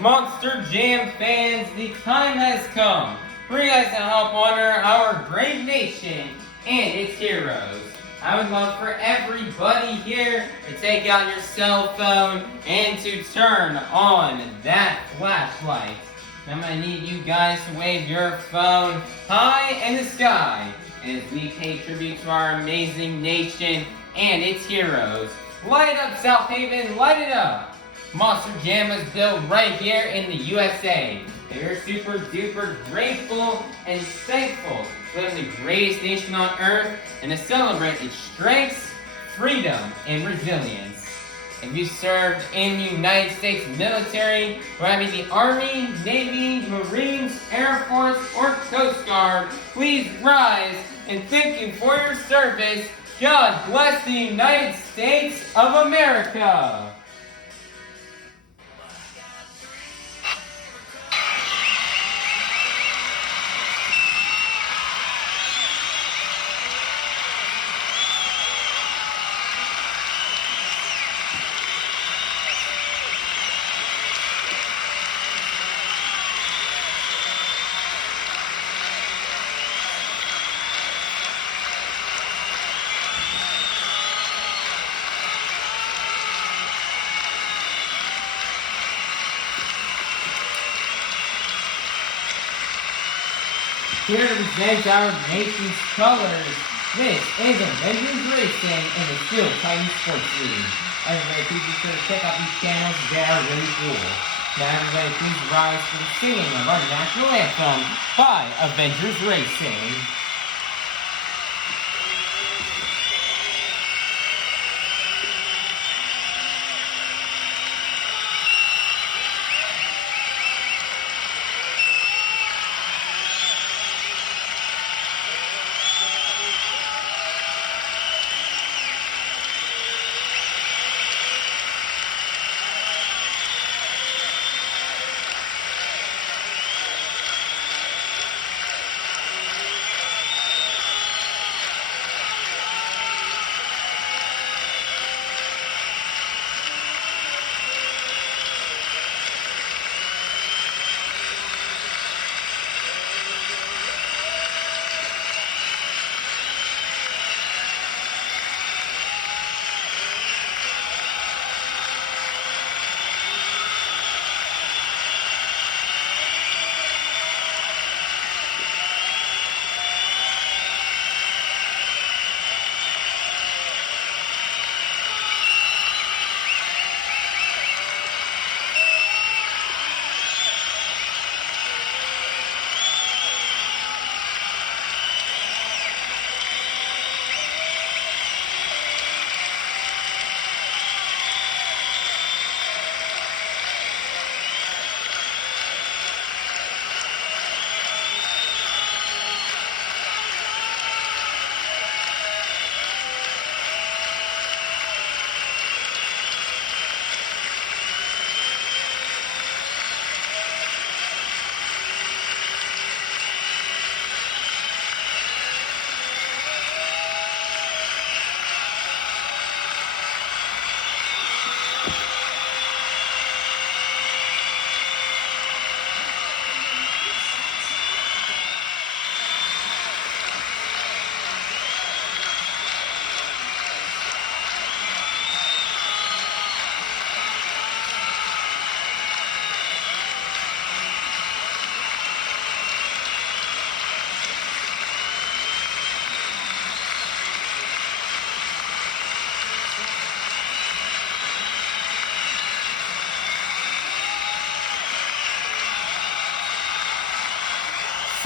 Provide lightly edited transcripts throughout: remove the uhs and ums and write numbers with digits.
Monster Jam fans, the time has come for you guys to help honor our great nation and its heroes. I would love for everybody here to take out your cell phone and to turn on that flashlight. I'm going to need you guys to wave your phone high in the sky as we pay tribute to our amazing nation and its heroes. Light up, Southaven, light it up! Monster Jam was built right here in the USA. We're super duper grateful and thankful to live in the greatest nation on earth and to celebrate its strengths, freedom, and resilience. If you served in the United States military, whether it be the Army, Navy, Marines, Air Force, or Coast Guard, please rise and thank you for your service. God bless the United States of America. Here to present our nation's colors, this is Avengers Racing in the Steel Titan Sports League. Everybody, please be sure to check out these channels, they are really cool. Now everybody, please rise for the singing of our national anthem by Avengers Racing.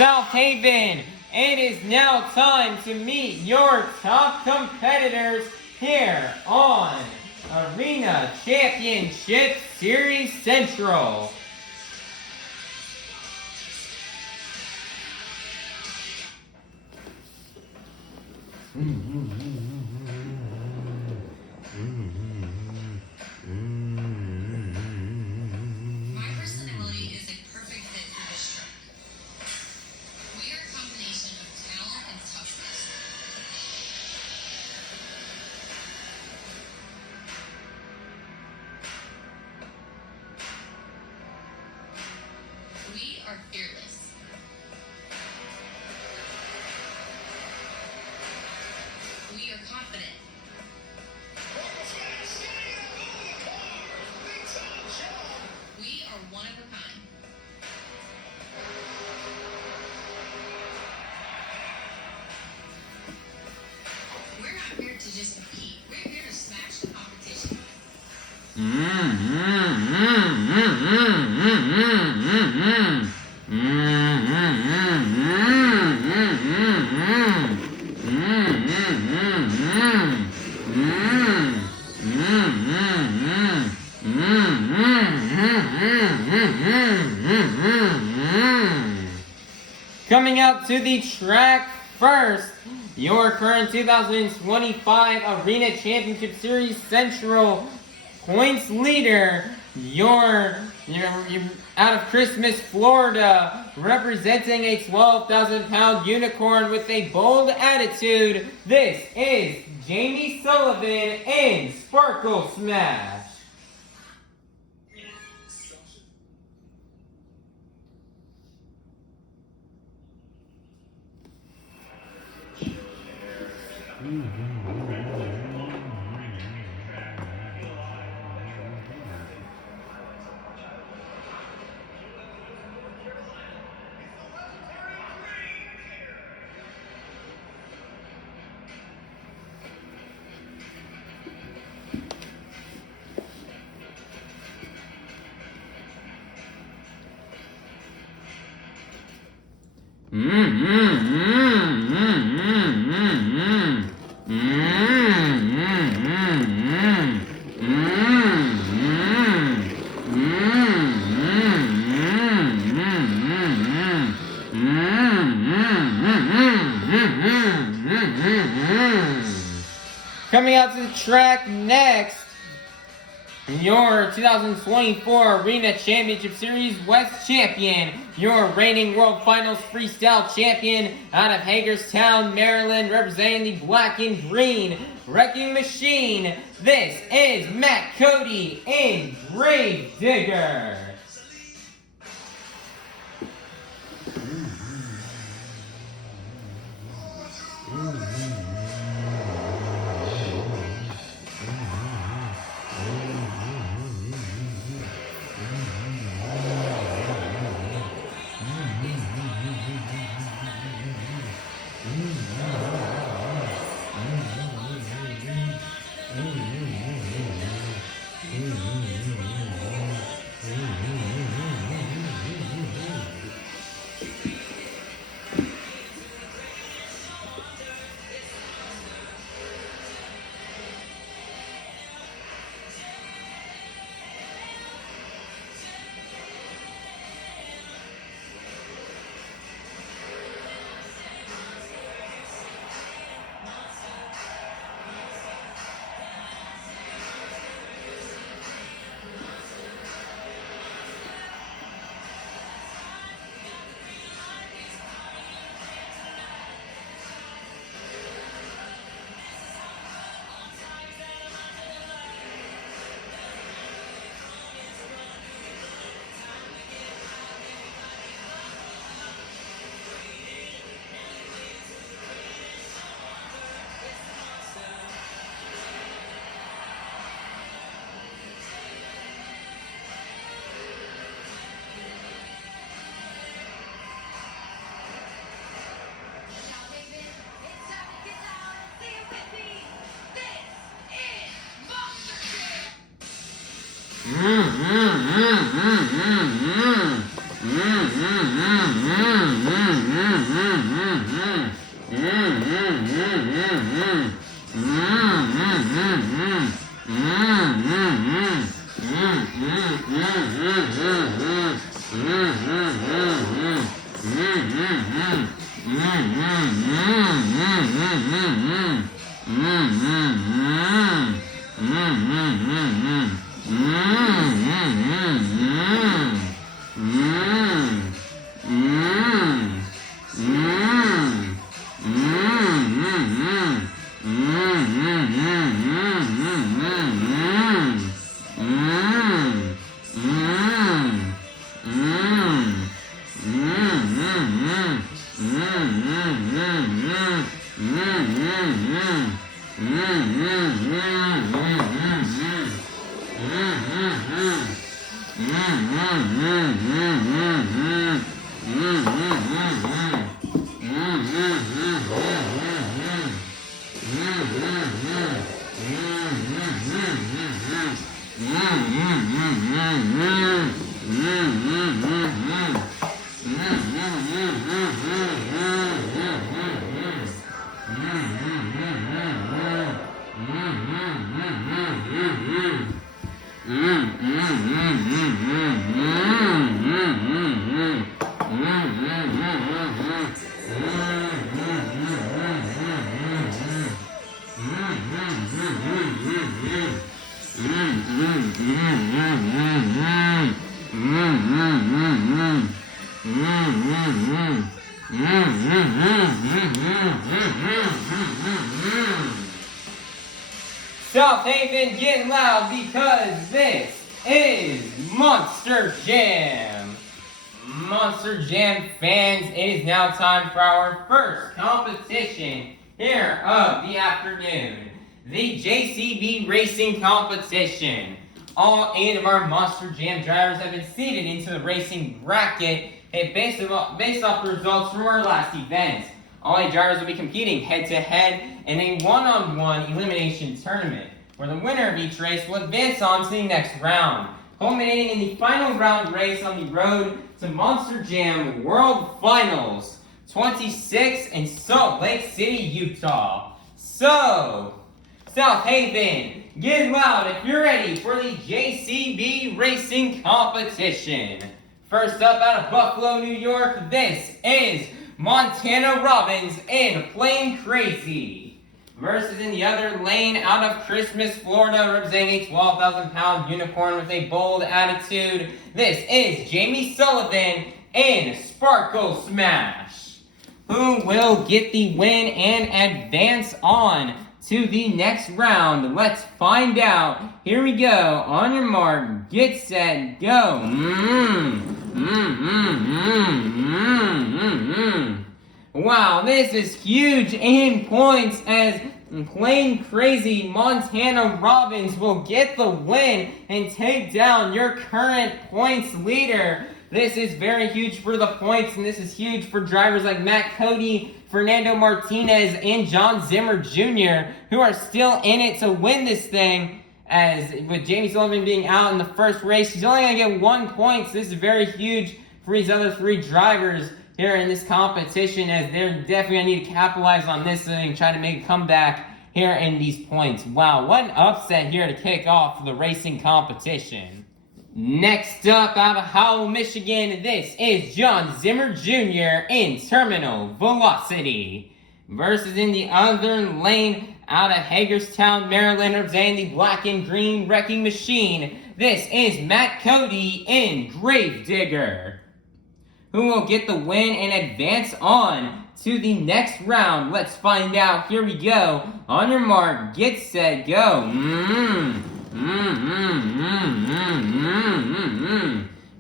Southaven, it is now time to meet your top competitors here on Arena Championship Series Central. are fearless. We are confident. We are one of a kind. We're not here to just compete. We're here to smash the competition. Coming out to the track first, your current 2025 Arena Championship Series Central points leader, you're out of Christmas, Florida, representing a 12,000-pound unicorn with a bold attitude. This is Jamie Sullivan in Sparkle Smash. Coming out to the track next, your 2024 Arena Championship Series West Champion, your reigning World Finals Freestyle Champion out of Hagerstown, Maryland, representing the black and green Wrecking Machine. This is Matt Cody in Grave Digger. Southaven, get loud because this is Monster Jam. Monster Jam fans, it is now time for our first competition here of the afternoon. The JCB Racing Competition. All 8 of our Monster Jam drivers have been seated into the racing bracket based off the results from our last event. All 8 drivers will be competing head-to-head in a one-on-one elimination tournament, where the winner of each race will advance on to the next round, culminating in the final round race on the road to Monster Jam World Finals 26 in Salt Lake City, Utah. So, Southaven, get loud if you're ready for the JCB Racing Competition. First up out of Buffalo, New York, this is Montana Robbins and Plain Krazy. Versus in the other lane out of Christmas, Florida, representing a 12,000-pound unicorn with a bold attitude, this is Jamie Sullivan and Sparkle Smash. Who will get the win and advance on to the next round? Let's find out. Here we go. On your mark, get set, go. Wow, this is huge in points as Plain Krazy Montana Robbins will get the win and take down your current points leader. This is very huge for the points, and this is huge for drivers like Cody, Fernando Martinez, and Jon Zimmer Sr., who are still in it to win this thing. As with Jamie Sullivan being out in the first race, he's only going to get 1 point, so this is very huge for these other 3 drivers here in this competition, as they're definitely going to need to capitalize on this and try to make a comeback here in these points. Wow, what an upset here to kick off the racing competition. Next up, out of Howell, Michigan, this is Jon Zimmer Sr. in Terminal Velocity. Versus in the other lane, out of Hagerstown, Maryland, representing the Black and Green Wrecking Machine, this is Matt Cody in Gravedigger. Who will get the win and advance on to the next round? Let's find out. Here we go. On your mark, get set, go.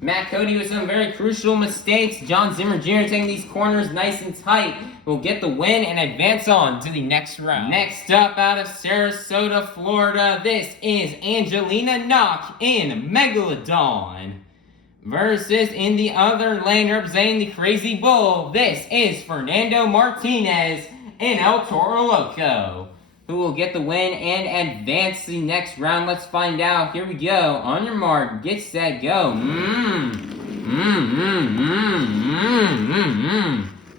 Matt Cody with some very crucial mistakes. Jon Zimmer Jr. taking these corners nice and tight will get the win and advance on to the next round. Next up, out of Sarasota, Florida, this is Angelina Nock in Megalodon. Versus in the other lane, representing the Crazy Bull, this is Fernando Martinez and El Toro Loco. Who will get the win and advance to the next round? Let's find out. Here we go. On your mark, get set, go.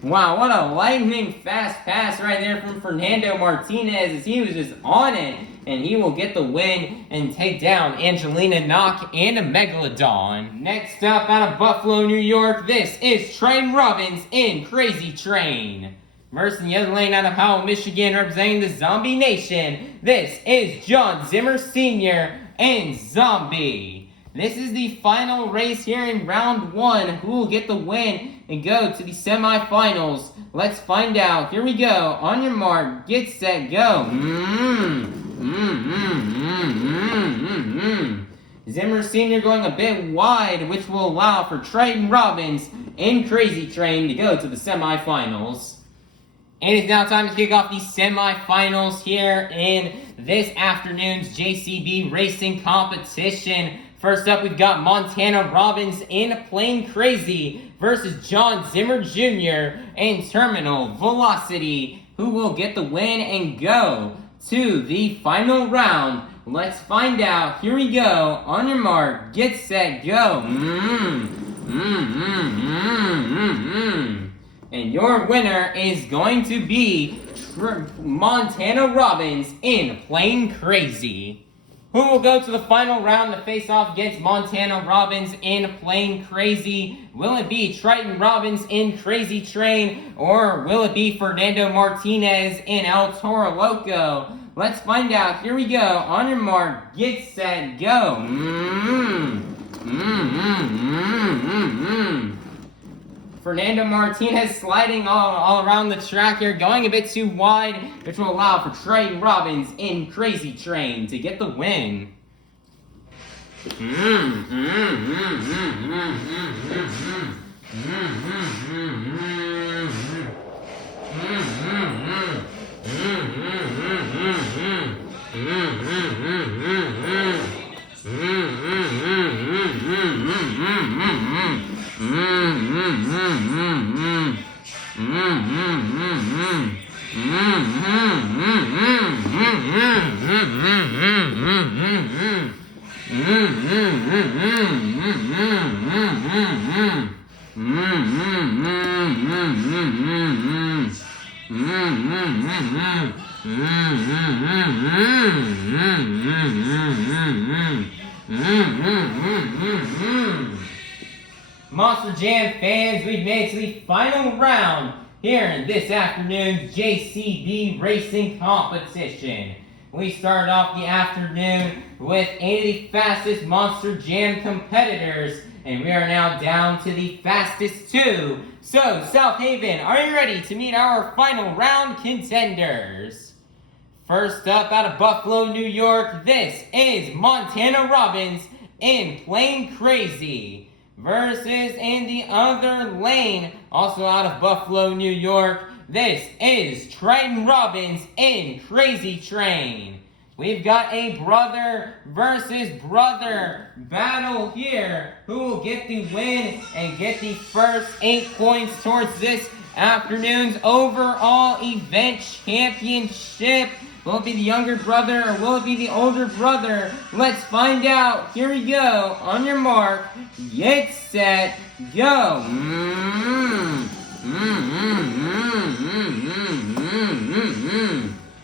Wow, what a lightning fast pass right there from Fernando Martinez, as he was just on it. And he will get the win and take down Angelina, Nock, and a Megalodon. Next up, out of Buffalo, New York, this is Triton Robbins in Crazy Train. Versus in the other lane out of Howell, Michigan, representing the Zombie Nation, this is Jon Zimmer Sr. and Zombie. This is the final race here in round 1. Who will get the win and go to the semifinals? Let's find out. Here we go. On your mark, get set, go. Zimmer Sr. going a bit wide, which will allow for Triton Robbins and Crazy Train to go to the semifinals. It is now time to kick off the semifinals here in this afternoon's JCB Racing Competition. First up, we've got Montana Robbins in Plain Krazy versus Jon Zimmer Sr. in Terminal Velocity. Who will get the win and go to the final round? Let's find out. Here we go. On your mark, get set, go. And your winner is going to be Montana Robbins in Plain Krazy. Who will go to the final round to face off against Montana Robbins in Plain Krazy? Will it be Triton Robbins in Crazy Train, or will it be Fernando Martinez in El Toro Loco? Let's find out. Here we go. On your mark, get set, go. Fernando Martinez sliding all around the track here, going a bit too wide, which will allow for Triton Robbins in Crazy Train to get the win. Monster Jam fans, we've made it to the final round here in this afternoon's JCB Racing Competition. We started off the afternoon with 8 of the fastest Monster Jam competitors, and we are now down to the fastest 2. So, Southaven, are you ready to meet our final round contenders? First up, out of Buffalo, New York, this is Montana Robbins in Plain Krazy. Versus in the other lane, also out of Buffalo, New York, this is Triton Robbins in Crazy Train. We've got a brother versus brother battle here. Who will get the win and get the first 8 points towards this afternoon's overall event championship? Will it be the younger brother or will it be the older brother? Let's find out. Here we go. On your mark, get set, go.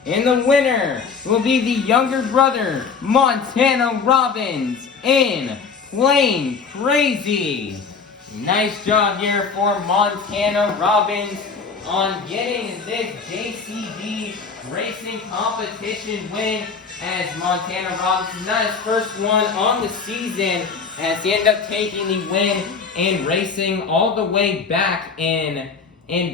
And the winner will be the younger brother, Montana Robbins in Plain Krazy. Nice job here for Montana Robbins on getting this JCB Racing Competition win, as Montana Robbins not his first one on the season, as he ended up taking the win and racing all the way back in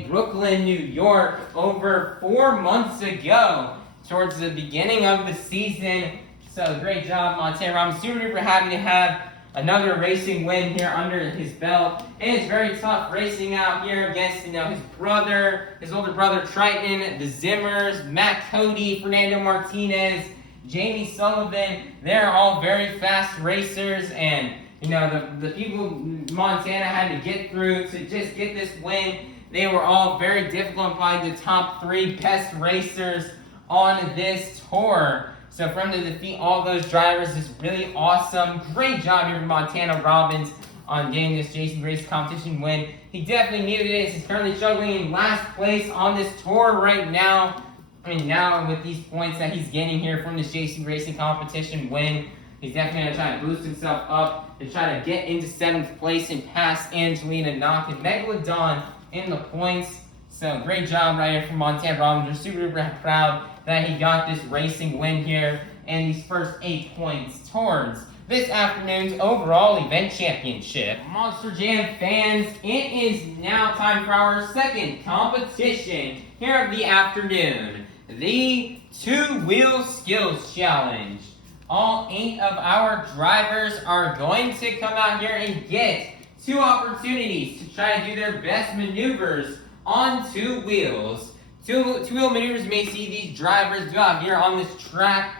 Brooklyn, New York over 4 months ago towards the beginning of the season. So great job, Montana Robbins. Super happy to have another racing win here under his belt. And it's very tough racing out here against, his brother, his older brother Triton, the Zimmers, Cody, Fernando Martinez, Jamie Sullivan. They're all very fast racers, and the people Montana had to get through to just get this win, they were all very difficult, probably the top 3 best racers on this tour. So for him to defeat all those drivers is really awesome. Great job here from Montana Robbins on getting this JCB Racing Competition win. He definitely needed it. He's currently struggling in last place on this tour right now. Now with these points that he's getting here from this JCB Racing Competition win, he's definitely going to try to boost himself up to try to get into 7th place and pass Angelina, Nock, and Megalodon in the points. So great job right here from Montana Robbins. We're super proud that he got this racing win here and these first 8 points towards this afternoon's overall event championship. Monster Jam fans, it is now time for our second competition here of the afternoon, the 2-Wheel Skills Challenge. All 8 of our drivers are going to come out here and get 2 opportunities to try to do their best maneuvers on 2 wheels. 2-wheel maneuvers you may see these drivers do out here on this track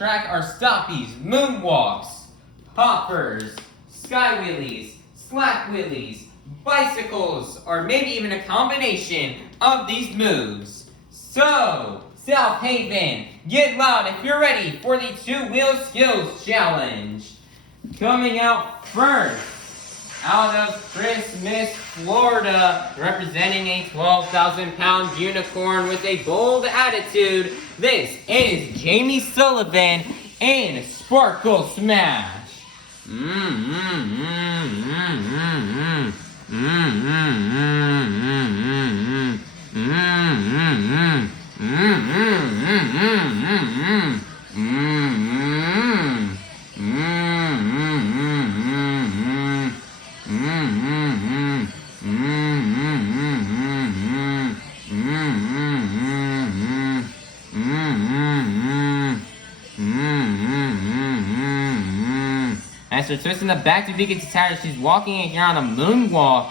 are stoppies, moonwalks, hoppers, sky wheelies, slack wheelies, bicycles, or maybe even a combination of these moves. So, Southaven, get loud if you're ready for the 2-wheel skills challenge. Coming out first, out of Christmas, Florida, representing a 12,000-pound unicorn with a bold attitude, this is Jamie Sullivan in Sparkle Smash. As they're twisting the back to begin to tired, she's walking in here on a moonwalk.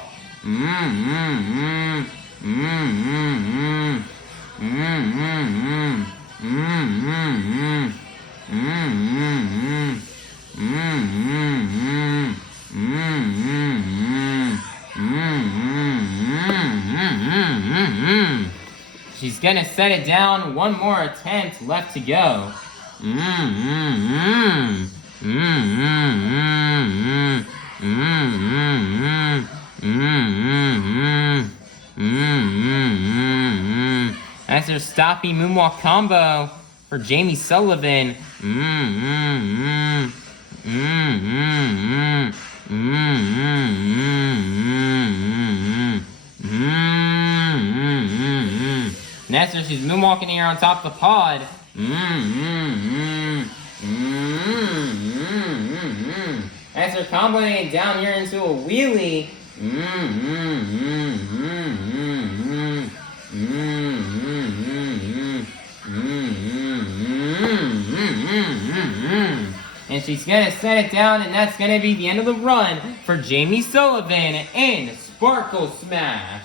She's gonna set it down. One more attempt left to go. That's her stoppy moonwalk combo for Jamie Sullivan. That's her, she's moonwalking here on top of the pod. As they're comboing it down here into a wheelie. And she's gonna set it down, and that's gonna be the end of the run for Jamie Sullivan in Sparkle Smash.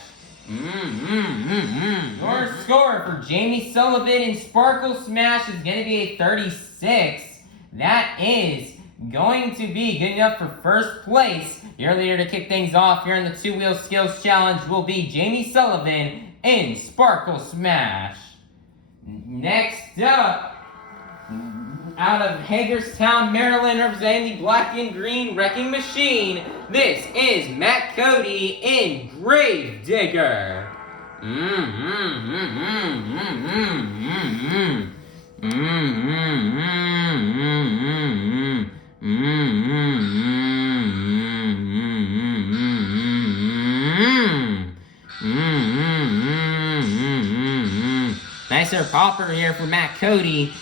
Your score for Jamie Sullivan in Sparkle Smash is gonna be a 36. That is going to be good enough for first place. Your leader to kick things off here in the 2-wheel skills challenge will be Jamie Sullivan in Sparkle Smash. Next up, out of Hagerstown, Maryland, representing the black and green wrecking machine, this is Matt Cody in Grave Digger. Nicer popper here for Matt Cody.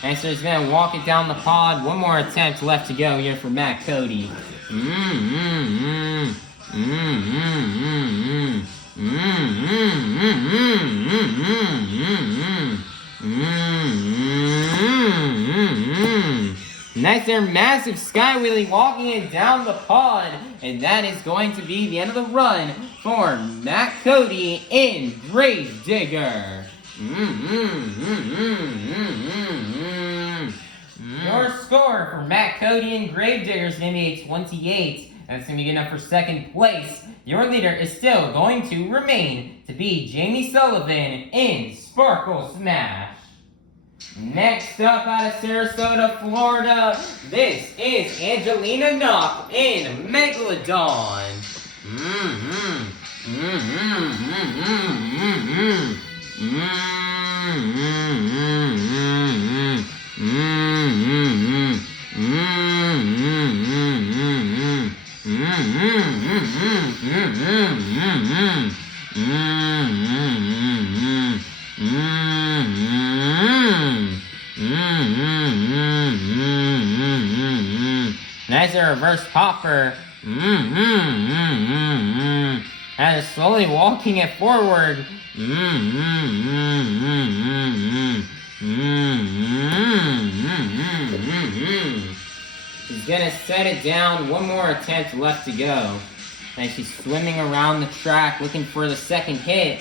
And so he's gonna walk it down the pod. One more attempt left to go here for Matt Cody. Nice there, massive sky wheelie walking it down the pod. And that is going to be the end of the run for Matt Cody in Grave Digger. Your score for Matt Cody and Grave Digger is going to be a 28. That's going to be good enough for second place. Your leader is still going to remain to be Jamie Sullivan in Sparkle Smash. Next up out of Sarasota, Florida, this is Angelina Nock in Megalodon. Nice reverse popper. And slowly walking it forward. She's gonna set it down. One more attempt left to go. And she's swimming around the track looking for the second hit.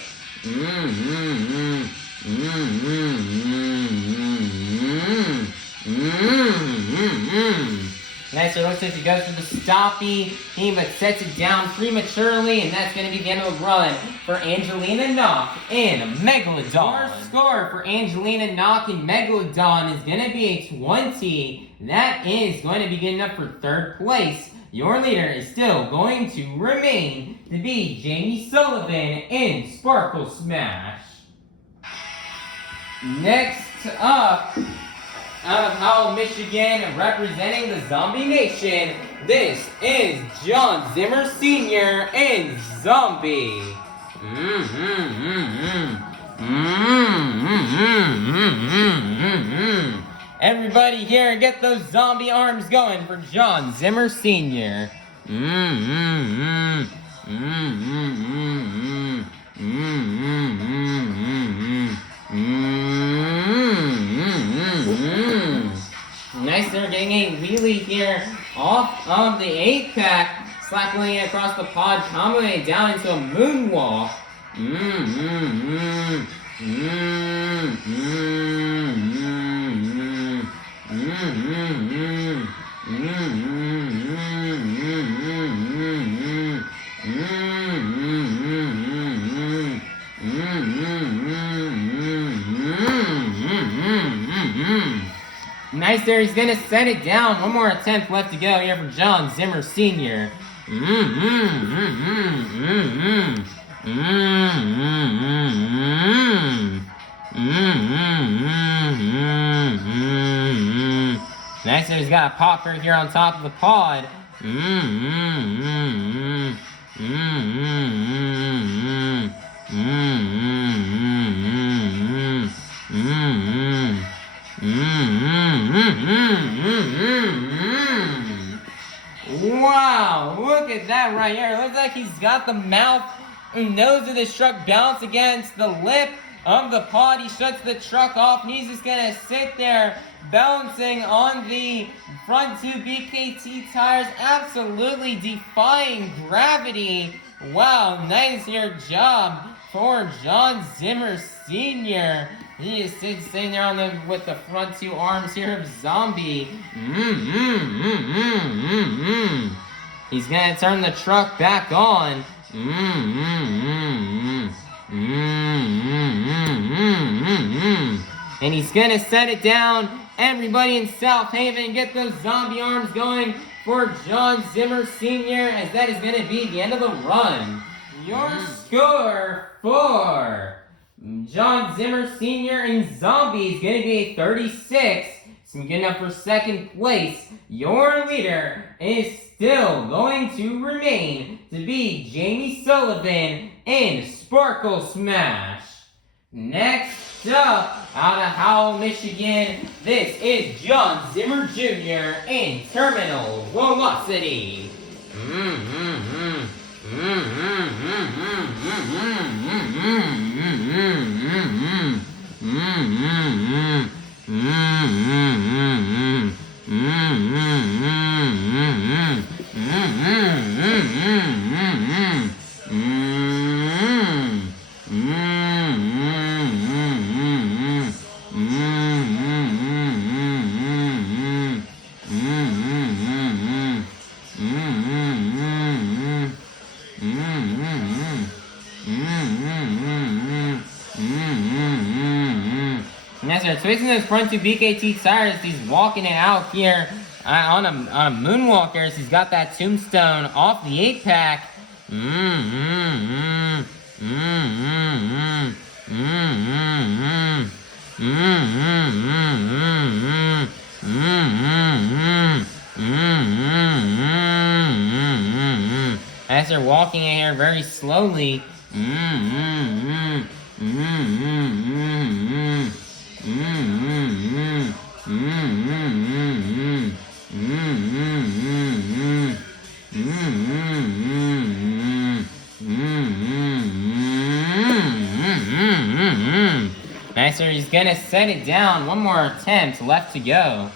Nice, it looks like she goes for the stoppie, but sets it down prematurely, and that's going to be the end of the run for Angelina, Nock, and Megalodon. Our score for Angelina, Nock, and Megalodon is going to be a 20. That is going to be good enough for third place. Your leader is still going to remain to be Jamie Sullivan in Sparkle Smash. Next up, out of Howell, Michigan, representing the Zombie Nation, this is Jon Zimmer Sr. in Zombie. Everybody here, get those zombie arms going for Jon Zimmer Sr. Nice, they're getting a wheelie here off of the 8-pack, slapping across the pod, comboing down into a moonwalk. Nice there, he's gonna set it down. One more attempt left to go here for Jon Zimmer Sr. Nice there, he's got a pop right here on top of the pod. Wow, look at that right here. It looks like he's got the mouth and nose of this truck balanced against the lip of the pod. He shuts the truck off and he's just gonna sit there balancing on the front two BKT tires, absolutely defying gravity. Wow, nice here job for Jon Zimmer Sr. He is sitting there on with the front two arms here of Zombie. He's gonna turn the truck back on. And he's gonna set it down. Everybody in Southaven, get those zombie arms going for Jon Zimmer Sr. as that is gonna be the end of the run. Your score for Jon Zimmer Sr. in Zombie is going to be a 36. It's good enough for second place. Your leader is still going to remain to be Jamie Sullivan in Sparkle Smash. Next up, out of Howell, Michigan, this is Jon Zimmer Jr. in Terminal Velocity. Twisting those front two BKT tires, he's walking it out here on a moonwalker as he's got that tombstone off the 8-pack. As they're walking in here very slowly. Nicer, he's gonna set it down. One more attempt left to go.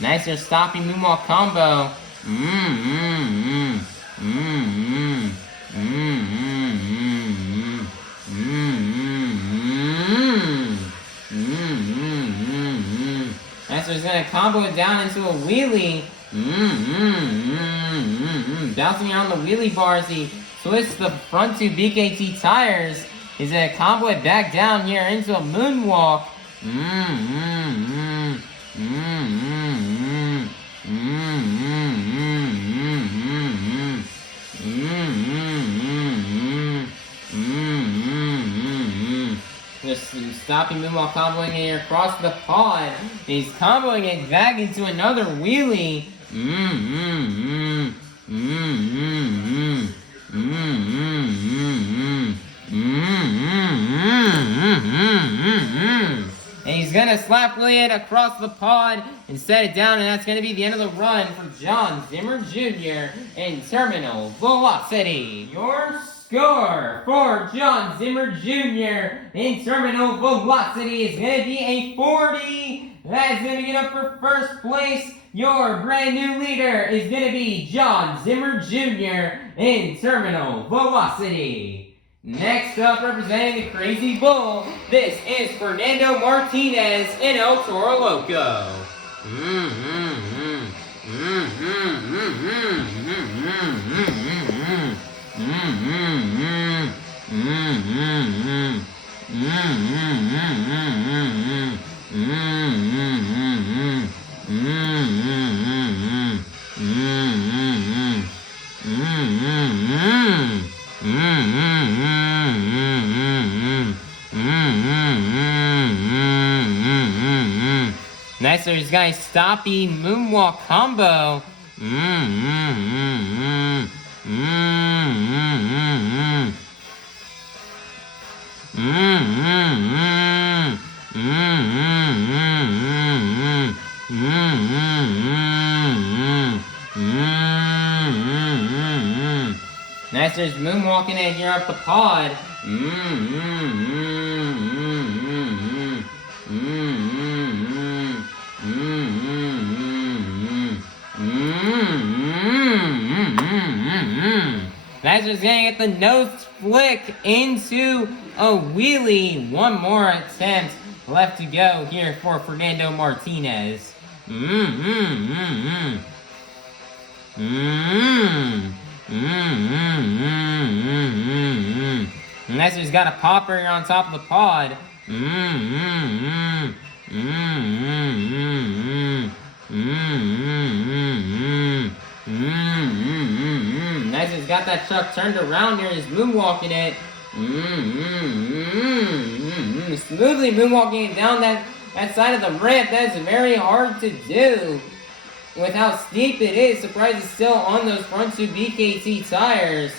Nicer stopping moonwalk combo. Nicer's gonna combo it down into a wheelie. Bouncing around the wheelie bars, he twists the front two BKT tires. He's gonna combo it back down here into a moonwalk. Just stopping moonwalk, comboing it across the pod. He's comboing it back into another wheelie. And he's gonna slap wheelie it across the pod and set it down, and that's gonna be the end of the run for Jon Zimmer Jr. in Terminal Velocity. Your score for Jon Zimmer Jr. in Terminal Velocity is gonna be a 40. That's gonna get up for first place. Your brand new leader is gonna be Jon Zimmer Jr. in Terminal Velocity. Next up, representing the Krazy Bull, this is Fernando Martinez in El Toro Loco. Nice, so he's got a stoppy moonwalk combo. Nice, there's moonwalking it here up the pod. Nice, just gonna get the nose flick into a wheelie. One more attempt left to go here for Fernando Martinez. Nice, he's got a popper here on top of the pod. Nice, he's got that truck turned around here. He's moonwalking it. Smoothly moonwalking it down that side of the ramp. That is very hard to do with how steep it is. Surprised it's still on those front two BKT tires.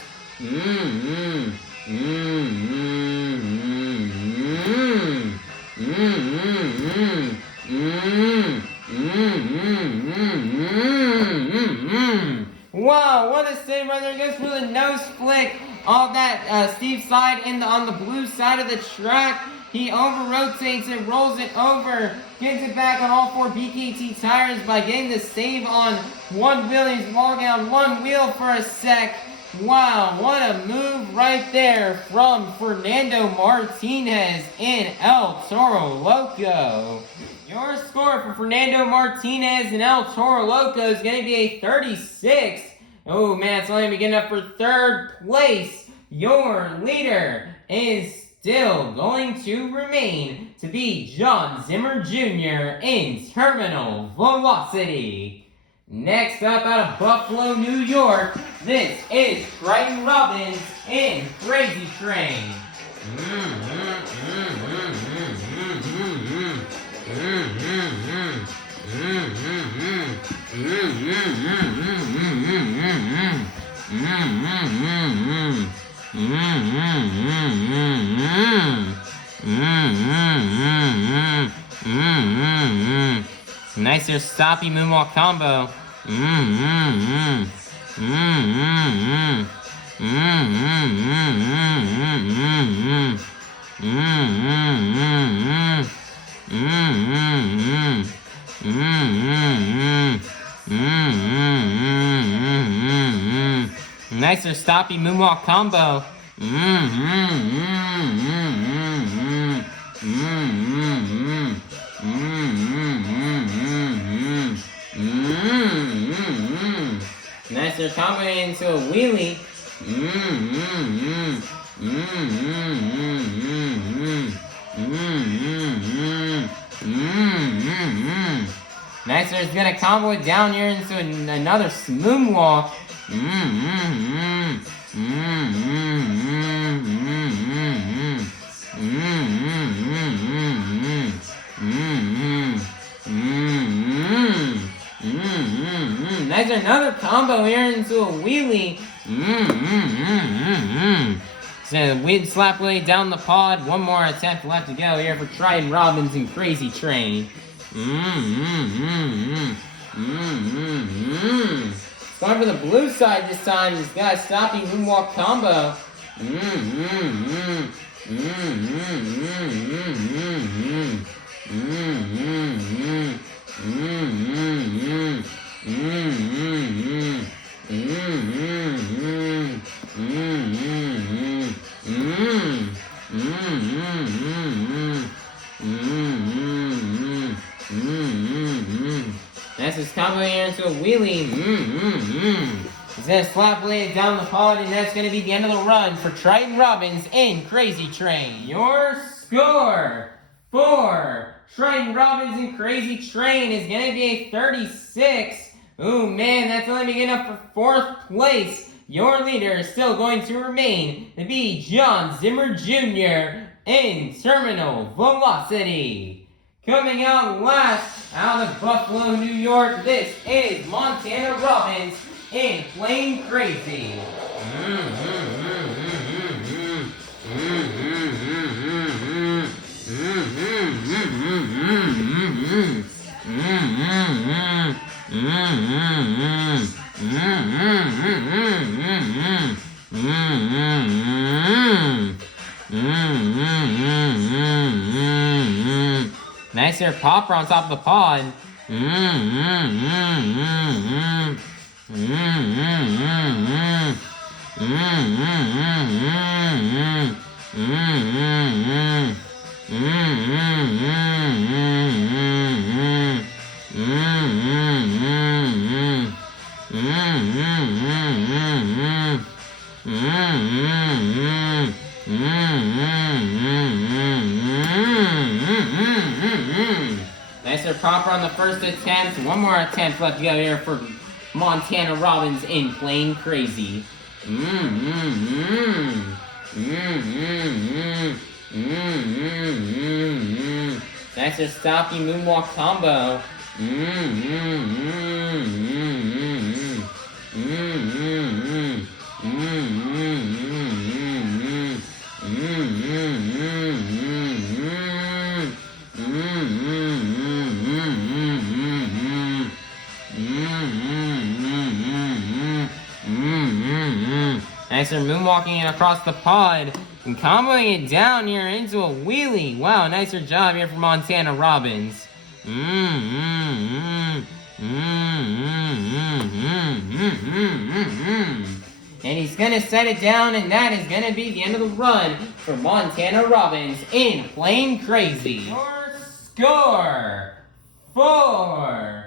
Wow, what a save right there. Goes for the nose flick on that steep side on the blue side of the track. He over-rotates it, rolls it over, gets it back on all four BKT tires by getting the save on one wheel. He's logging on one wheel for a sec. Wow, what a move right there from Fernando Martinez in El Toro Loco. Your score for Fernando Martinez in El Toro Loco is going to be a 36. Oh man, it's only going to be getting up for third place. Your leader is still going to remain to be Jon Zimmer Jr. in Terminal Velocity. Next up out of Buffalo, New York, this is Triton Robbins in Crazy Train. Nice here, stoppy moonwalk combo. Nice or stoppy moonwalk combo. Nice or combo into a wheelie. Nicer is gonna combo it down here into another moonwalk. Nicer another combo here into a wheelie. So we'd slap way down the pod. One more attempt left to go here for Triton, Robbins, and Krazy Train. It's going for the blue side this time. He's got a stopping moonwalk combo. That's his combo here into a wheelie. He's gonna slap blade down the pod, and that's gonna be the end of the run for Triton, Robbins, and Krazy Train. Your score for Triton, Robbins, and Krazy Train is gonna be a 36. Ooh man, that's only big enough for 4th place. Your leader is still going to remain to be Jon Zimmer Sr. in Terminal Velocity. Coming out last out of Buffalo, New York, this is Montana Robbins in Plain Krazy. Nice here, popper on top of the pod. Nicer popper on the first attempt. One more attempt left to go here for Montana Robbins in Plain Krazy. Nicer stocky moonwalk combo. Nicer moonwalking it across the pod and comboing it down here into a wheelie. Wow, nicer job here for Montana Robbins. And he's gonna set it down, and that is gonna be the end of the run for Montana Robbins in Plain Krazy. Your score for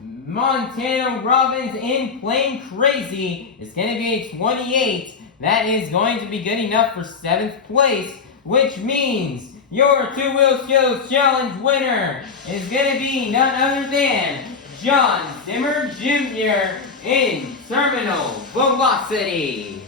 Montana Robbins in Plain Krazy is going to be a 28. That is going to be good enough for 7th place, which means your 2 Wheel Skills Challenge winner is going to be none other than Jon Zimmer Sr. in Terminal Velocity.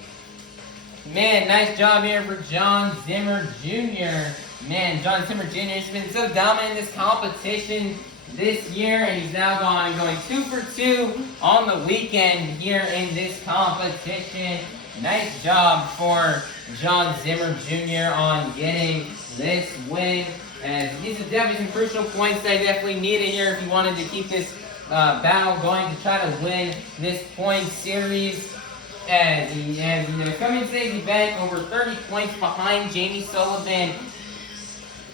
Man, nice job here for Jon Zimmer Jr. Man, Jon Zimmer Jr. has been so dominant in this competition this year, and he's now going 2 for 2 on the weekend here in this competition. Nice job for Jon Zimmer Jr. on getting this win And these are definitely some crucial points that I definitely needed here if you wanted to keep this battle going to try to win this point series. And coming to today's event, over 30 points behind Jamie Sullivan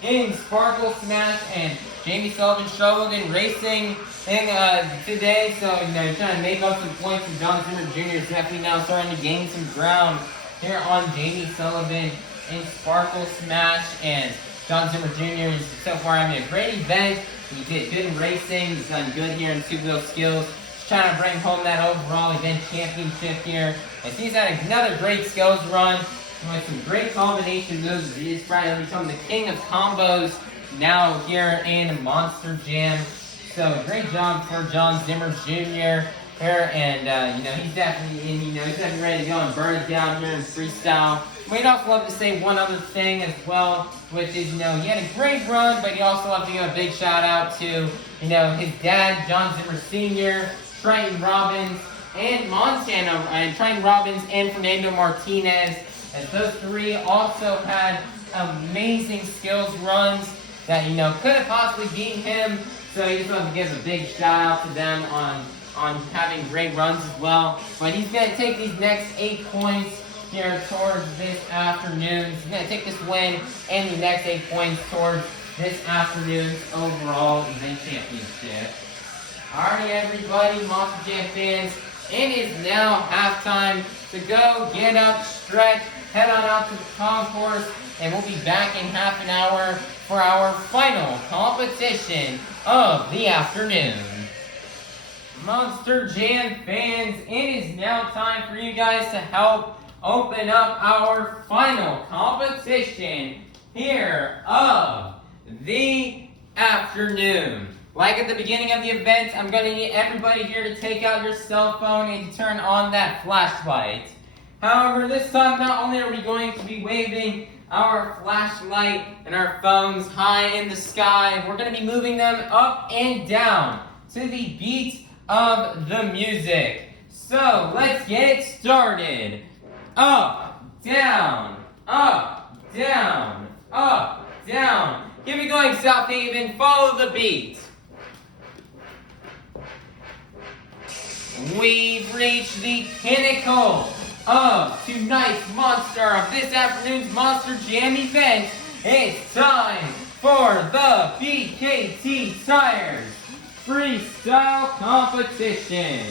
in Sparkle Smash, and Jamie Sullivan struggled in racing today, so trying to make up some points. And Jon Zimmer Jr. is definitely now starting to gain some ground here on Jamie Sullivan in Sparkle Smash. And Jon Zimmer Jr. is so far having a great event. He did good in racing. He's done good here in two-wheel skills. Just trying to bring home that overall event championship here. And he's had another great skills run with some great combination moves. He's probably going to become the king of combos now here in Monster Jam. So great job for Jon Zimmer Jr. here, and he's definitely he's definitely ready to go and burn it down here in freestyle. We'd also love to say one other thing as well, which is he had a great run, but he also love to give a big shout out to his dad, Jon Zimmer Sr, Triton Robbins, and Triton Robbins and Fernando Martinez, as those three also had amazing skills runs that could have possibly beaten him. So he just wants to give a big shout out to them on having great runs as well. But he's going to take these next 8 points here towards this afternoon. He's going to take this win and the next 8 points towards this afternoon's overall event championship. Alrighty, everybody, Monster Jam fans, it is now halftime. To go, get up, stretch, head on out to the concourse, and we'll be back in half an hour for our final competition of the afternoon. Monster Jam fans, it is now time for you guys to help open up our final competition here of the afternoon. Like at the beginning of the event, I'm going to need everybody here to take out your cell phone and to turn on that flashlight. However, this time not only are we going to be waving our flashlight and our phones high in the sky, we're going to be moving them up and down to the beat of the music. So let's get it started. Up, down, up, down, up, down. Keep it going, Southaven. Follow the beat. We've reached the pinnacle of tonight's monster, of this afternoon's Monster Jam event. It's time for the BKT Tires Freestyle Competition.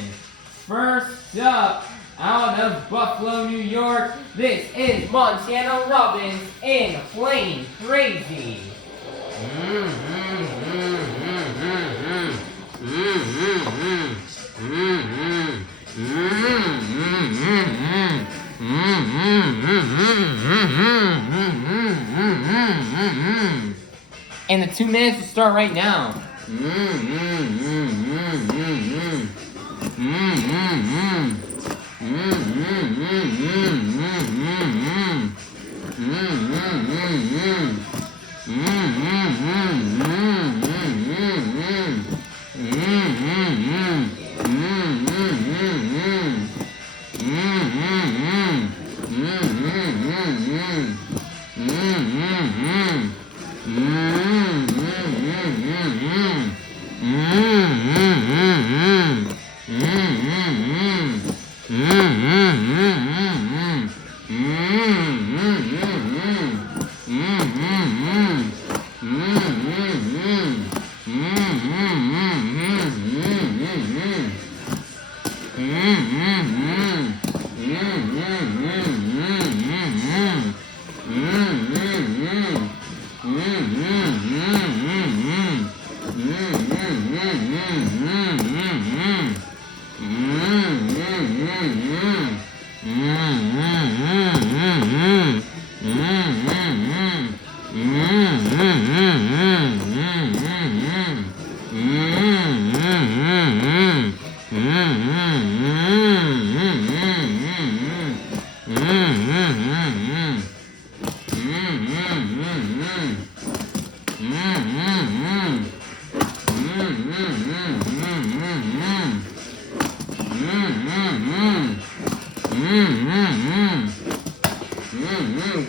First up, out of Buffalo, New York, this is Montana Robbins in Plain Krazy. And the 2 minutes will start right now.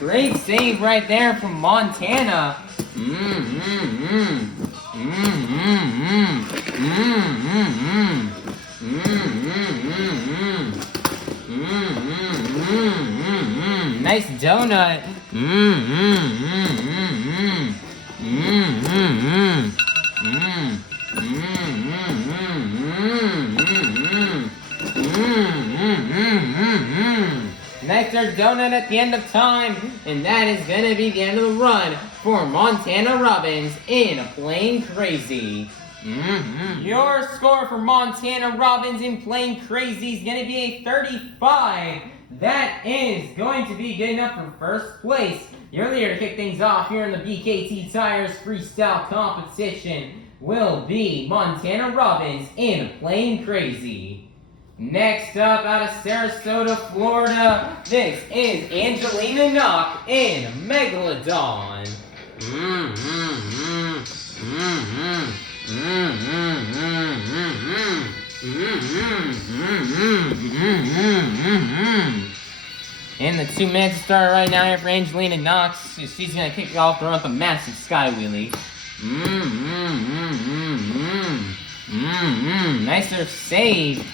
Great save right there from Montana. Nice donut. Nice donut at the end of time, and that is gonna be the end of the run for Montana Robbins in Playing Krazy. Your score for Montana Robbins in Playing Krazy is gonna be a 35. That is going to be good enough for first place. Your leader to kick things off here in the BKT Tires Freestyle competition will be Montana Robbins in Playing Krazy. Next up, out of Sarasota, Florida, this is Angelina Nock in Megalodon. And the 2 minutes start right now here for Angelina Nock. She's gonna kick it off, throwing up a massive sky wheelie. Nice surf save.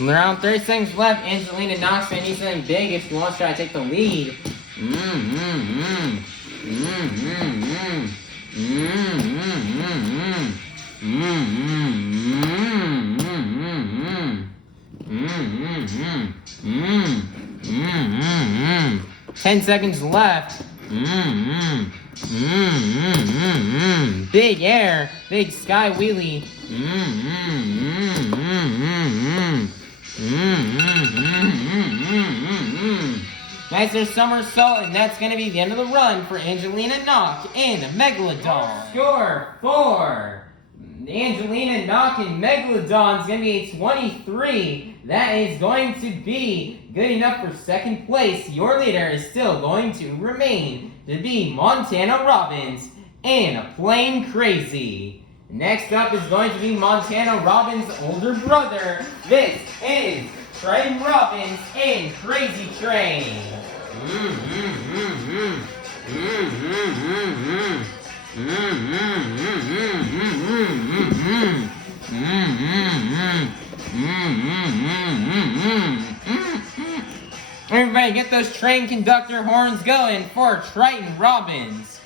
Around 30 seconds left. Angelina Nock's gonna need something big if she wants to try to take the lead. Ten seconds left. Big air, big sky wheelie. Nicer somersault, and that's going to be the end of the run for Angelina Nock in Megalodon. Score for Angelina Nock in Megalodon is going to be a 23. That is going to be good enough for second place. Your leader is still going to remain to be Montana Robbins in Playing Krazy. Next up is going to be Montana Robbins' older brother. This is Triton Robbins in Krazy Train. Everybody get those train conductor horns going for Triton Robbins.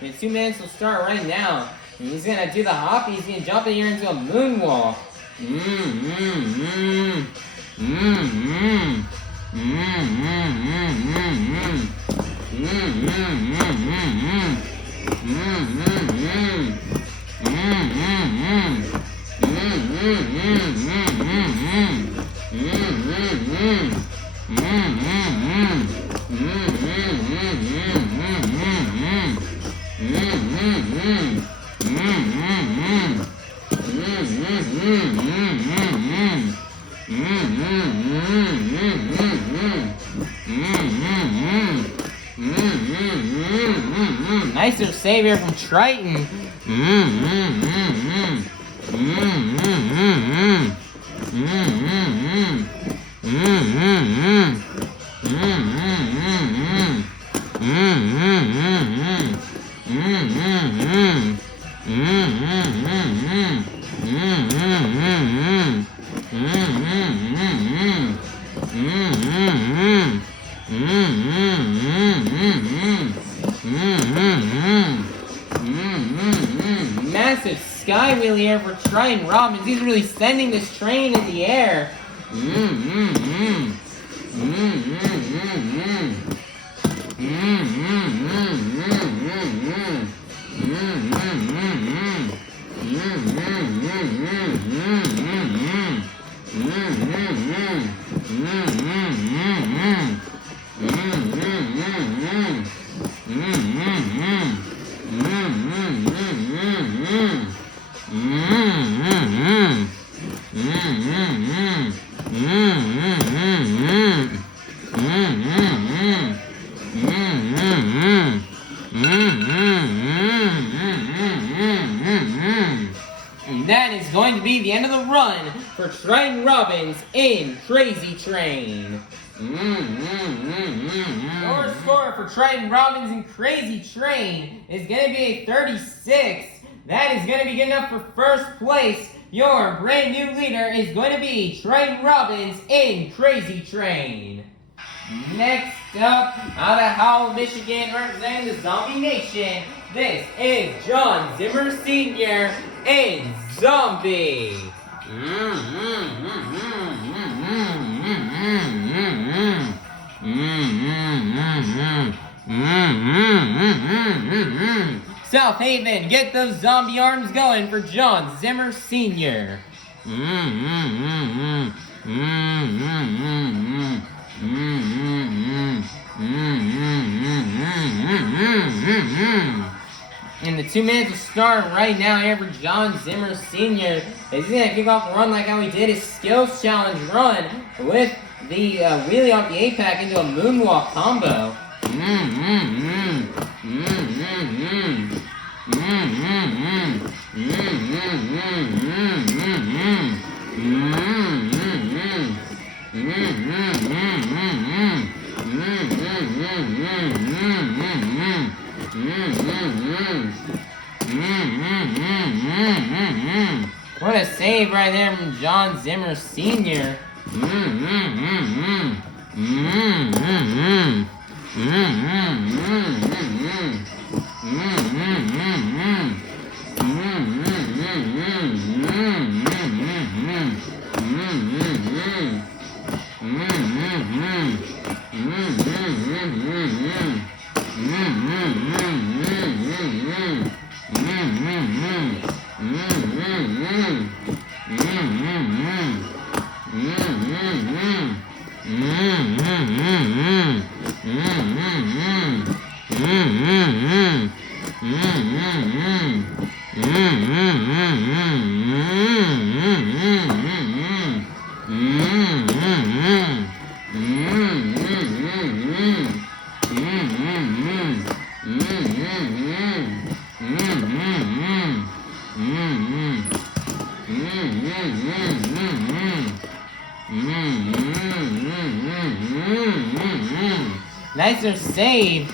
The 2 minutes will start right now. And he's gonna do the hop. He's gonna jump in here into a moonwalk. Nicer save here from Triton. Massive sky wheel here for Triton Robbins. He's really sending this train in the air. And that is going to be the end of the run for Triton Robbins in Krazy Train. Your score for Triton Robbins in Krazy Train is going to be a 36. That is going to be good enough for first place. Your brand new leader is going to be Triton Robbins in Krazy Train. Next up, out of Howell, Michigan, representing the Zombie Nation, this is Jon Zimmer Sr. in Zombie. Southaven, get those zombie arms going for Jon Zimmer Sr. And the 2 minutes will start right now here for Jon Zimmer Sr. He's going to kick off the run like how he did his skills challenge run with the wheelie off the APAC into a moonwalk combo. What a save right there from Jon Zimmer Sr. Nicer save.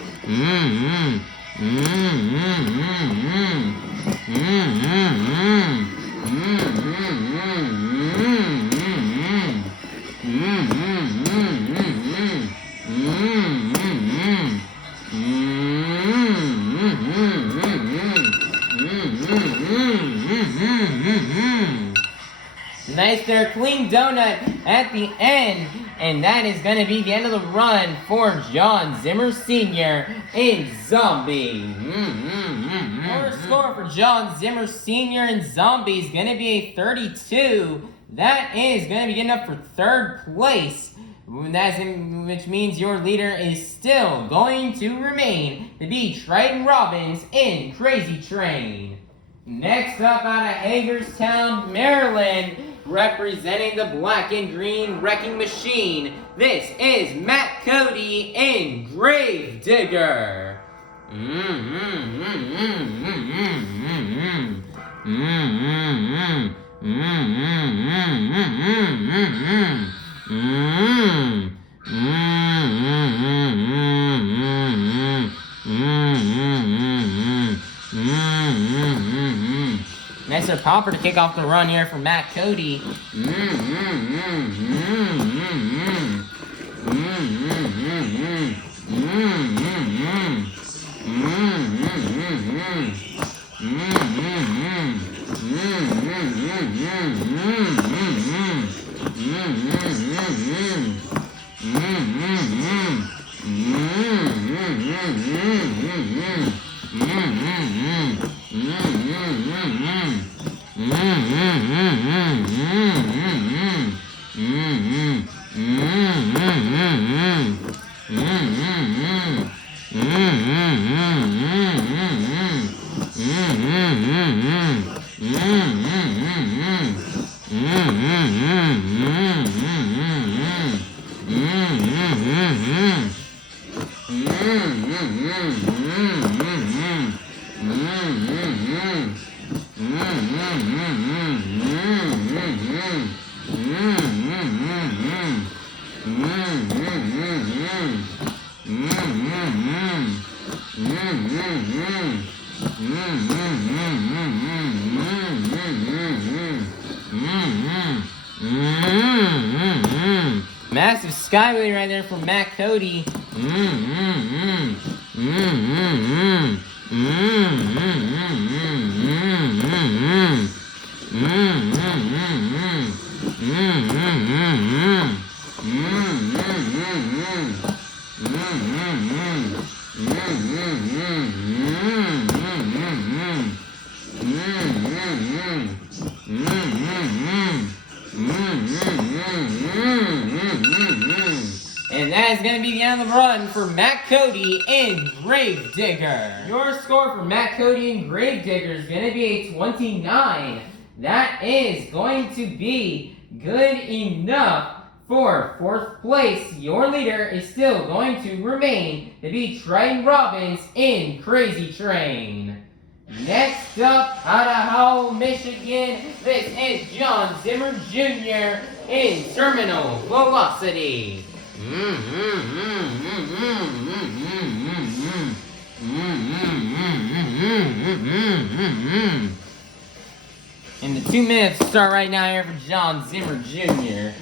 Nice there, clean donut at the end. And that is going to be the end of the run for Jon Zimmer Sr. in Zombie. Your score for Jon Zimmer Sr. in Zombie is going to be a 32. That is going to be good enough for third place. Which means your leader is still going to remain to be Triton Robbins in Krazy Train. Next up out of Hagerstown, Maryland, representing the black and green wrecking machine, this is Matt Cody in Grave Digger. Mr. Popper to kick off the run here for Matt Cody. Massive skyway right there from Matt Cody. And that is going to be the end of the run for Matt Cody and Gravedigger. Your score for Matt Cody and Gravedigger is going to be a 29. That is going to be good enough for 4th place. Your leader is still going to remain to be Triton Robbins in Crazy Train. Next up, out of Howell, Michigan, this is Jon Zimmer Sr. in Terminal Velocity. And the 2 minutes start right now here for Jon Zimmer Jr.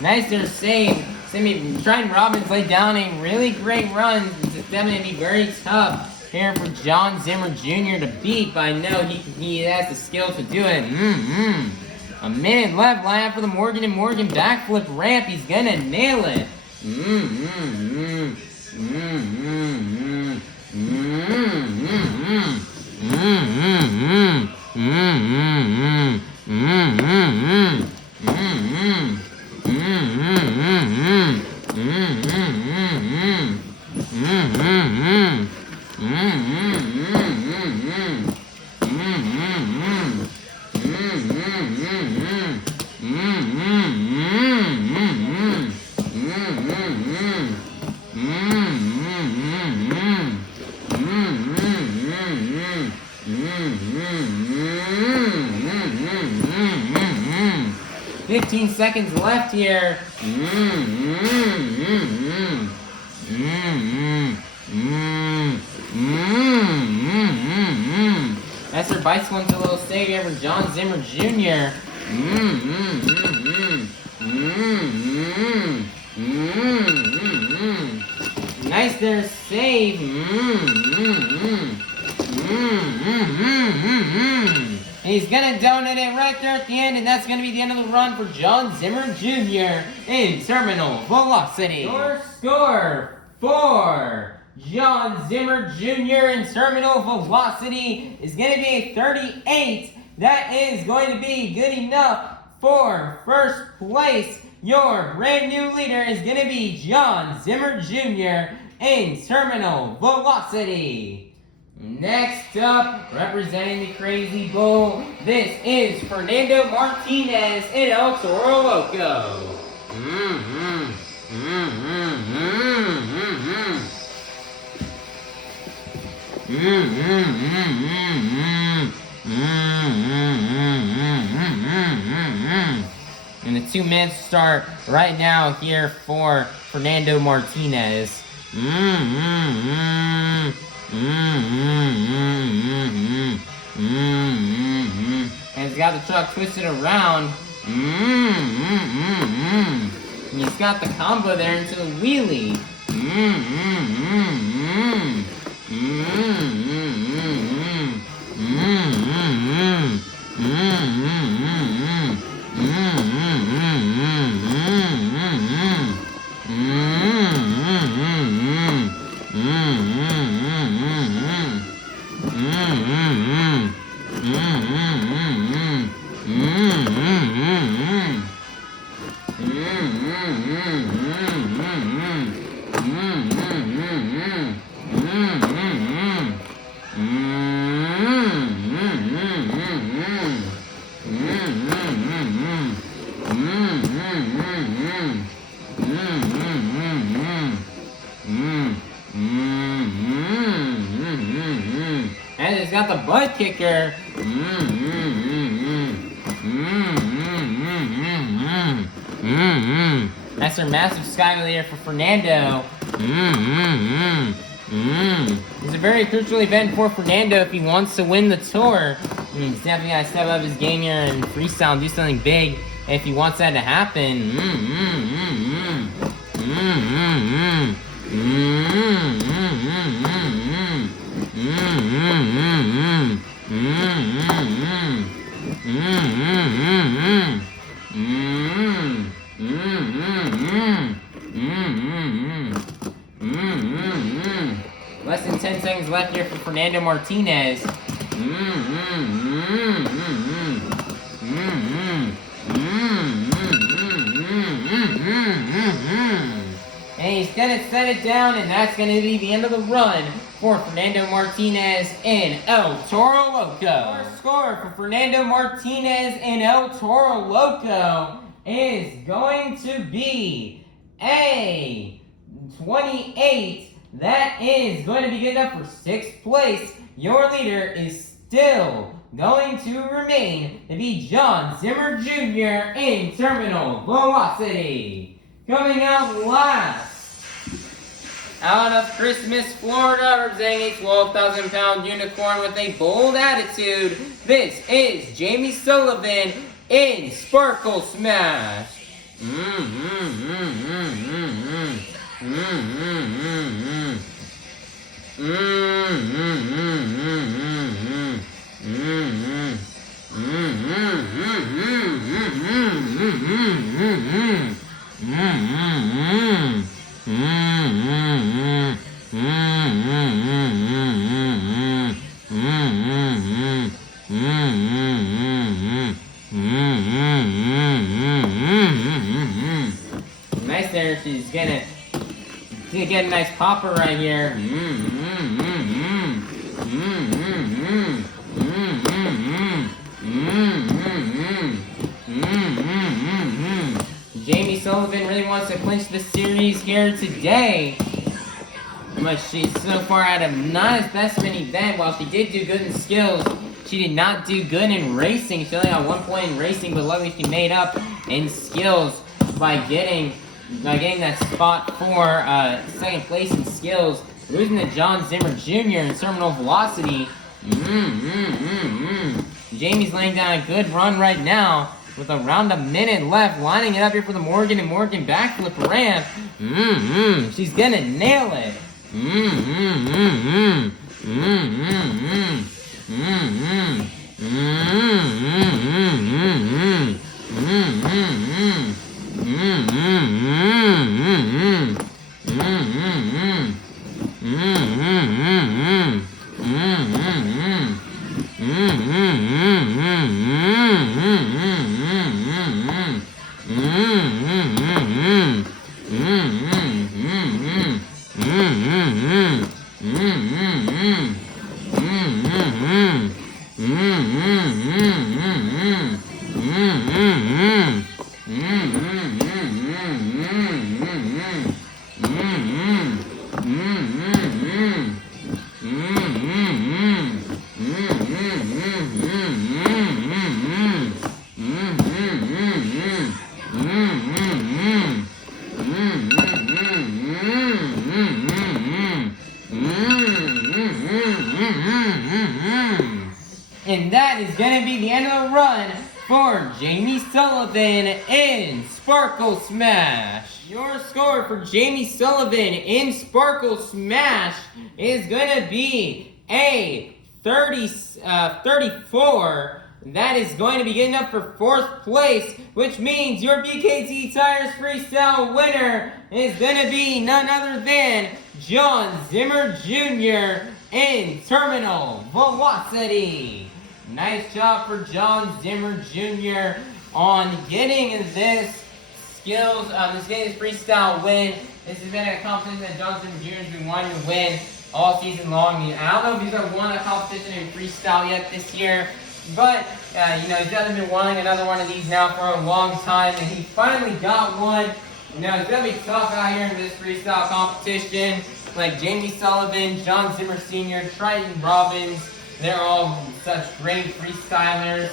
Nice there save. Triton Robbins laid down a really great run. It's definitely going to be very tough here for Jon Zimmer Jr. to beat, but I know he has the skill to do it. A minute left, line up for the Morgan & Morgan backflip ramp. He's going to nail it. Seconds left here. That's her bicycle into a little save here for Jon Zimmer Jr. Nice there save. And he's going to donate it right there at the end, and that's going to be the end of the run for Jon Zimmer Jr. in Terminal Velocity. Your score for Jon Zimmer Jr. in Terminal Velocity is going to be a 38. That is going to be good enough for first place, your brand new leader is going to be Jon Zimmer Sr. in Terminal Velocity. Next up, representing the Krazy Bull, this is Fernando Martinez in El Toro Loco. And the 2 minutes start right now here for Fernando Martinez. And he's got the truck twisted around. And he's got the combo there into the wheelie. And it's got the butt kicker. That's our massive sky leader for Fernando. It's a very crucial event for Fernando if he wants to win the tour. He's definitely got to step up his game here and freestyle and do something big if he wants that to happen. Less than 10 seconds left here for Fernando Martinez. And he's gonna set it down, and that's gonna be the end of the run for Fernando Martinez in El Toro Loco. Our score for Fernando Martinez in El Toro Loco is going to be a 28. That is going to be good enough for 6th place. Your leader is still going to remain to be Jon Zimmer Jr. in Terminal Velocity. Coming out last, out of Christmas, Florida, representing a 12,000-pound unicorn with a bold attitude, this is Jamie Sullivan in Sparkle Smash. Nice there, she's gonna get a nice popper right here. Jamie Sullivan really wants to clinch the series here today. But she's so far out of not his best of an event. While she did do good in skills, she did not do good in racing. She only got 1 point in racing, but luckily she made up in skills by getting that spot for 2nd place in skills, losing to Jon Zimmer Jr. in Terminal Velocity. Jamie's laying down a good run right now with around a minute left, lining it up here for the Morgan and Morgan backflip ramp. She's gonna nail it. And that is going to be the end of the run for Jamie Sullivan in Sparkle Smash. Your score for Jamie Sullivan in Sparkle Smash is going to be a 34. That is going to be getting up for 4th place, which means your BKT Tires Freestyle winner is going to be none other than Jon Zimmer Sr. in Terminal Velocity. Nice job for Jon Zimmer Jr. on getting this freestyle win. This has been a competition that Jon Zimmer Jr. has been wanting to win all season long. I don't know if he's ever won a competition in freestyle yet this year, but he's definitely been wanting another one of these now for a long time, and he finally got one. It's gonna be tough out here in this freestyle competition. Like Jamie Sullivan, Jon Zimmer Sr., Triton, Robbins, they're all such great freestylers,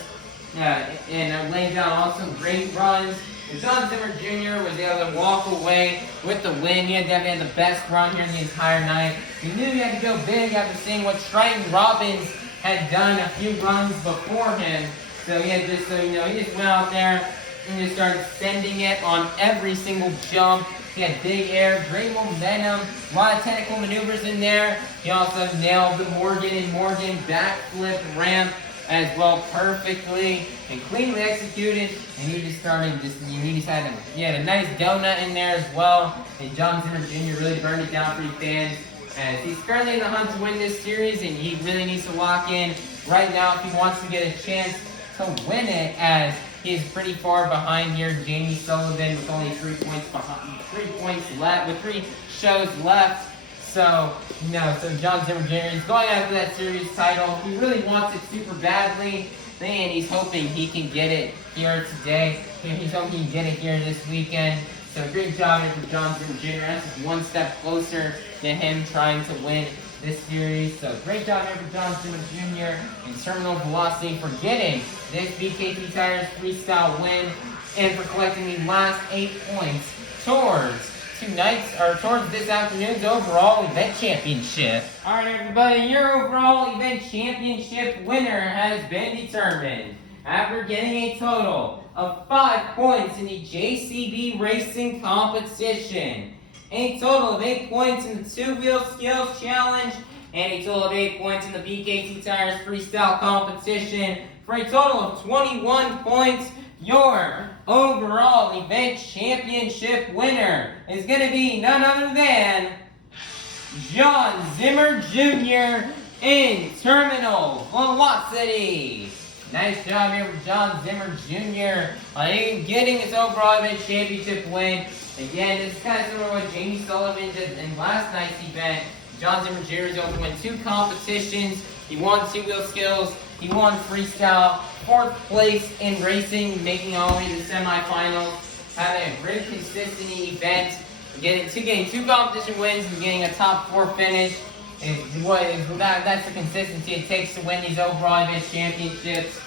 and are laying down on some great runs. And Jon Zimmer Jr. was able to walk away with the win. He had definitely had the best run here the entire night. He knew he had to go big after seeing what Triton Robbins had done a few runs before him. So he just went out there and just started sending it on every single jump. He had big air, great momentum, a lot of technical maneuvers in there. He also nailed the Morgan backflip ramp as well perfectly and cleanly executed. And he had a nice donut in there as well. And Jon Zimmer Jr. really burned it down for you fans. As he's currently in the hunt to win this series, and he really needs to lock in right now if he wants to get a chance to win it, as he is pretty far behind here. Jamie Sullivan with only 3 points left, with 3 shows left. So Jon Zimmer Jr. is going after that series title. He really wants it super badly, and he's hoping he can get it here today. He's hoping he can get it here this weekend. So great job here for Jon Zimmer Jr. That's just one step closer to him trying to win this series. So great job here for Jon Zimmer Jr. and Terminal Velocity for getting this BKT Tires Freestyle win and for collecting the last 8 points towards this afternoon's overall event championship. Alright everybody, your overall event championship winner has been determined after getting a total of 5 points in the JCB Racing competition, a total of 8 points in the 2-wheel skills challenge, and a total of 8 points in the BKT Tires Freestyle competition, for a total of 21 points. Your overall event championship winner is going to be none other than Jon Zimmer Jr. in Terminal Velocity. Nice job here with Jon Zimmer Jr. on getting his overall event championship win. Again, this is kind of similar to what Jamie Sullivan did in last night's event. Jon Zimmer Jr. is able to win 2 competitions. He won 2-wheel skills. He won freestyle. 4th place in racing, making all the way to the semifinals. Having a great consistent event. Getting 2 competition wins and getting a top 4 finish. That's the consistency it takes to win these overall event championships.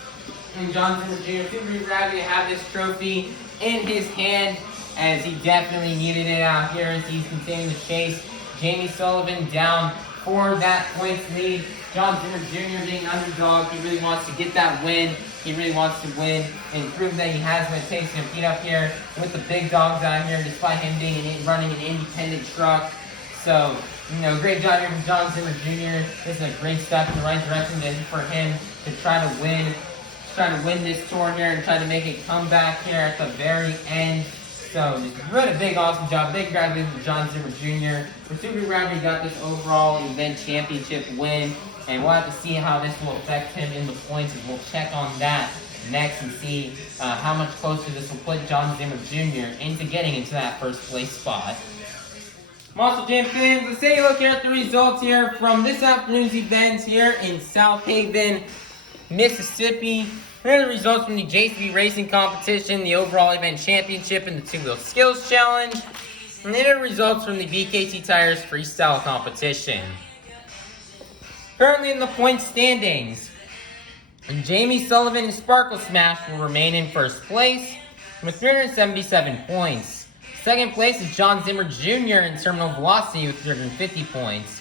And Jon Zimmer Jr. super happy to have this trophy in his hand, as he definitely needed it out here as he's continuing to chase Jamie Sullivan down for that points lead. Jon Zimmer Jr. being an underdog, he really wants to get that win. He really wants to win and prove that he has what it takes to compete up here with the big dogs out here, despite him running an independent truck. So, great job here from Jon Zimmer Jr. This is a great step in the right direction for him to try to win this tour here and try to make a comeback here at the very end. So, just really a big, awesome job. Big congratulations to Jon Zimmer Jr. We're super glad he got this overall event championship win. And we'll have to see how this will affect him in the points, and we'll check on that next and see how much closer this will put Jon Zimmer Jr. into getting into that 1st place spot. Monster Jam fans, let's take a look here at the results here from this afternoon's events here in Southaven. Mississippi. Here are the results from the JCB Racing Competition, the overall event championship, and the two-wheel skills challenge. And then the results from the BKT Tires Freestyle Competition. Currently in the point standings, Jamie Sullivan and Sparkle Smash will remain in first place with 377 points. Second place is Jon Zimmer Sr. in Terminal Velocity with 350 points.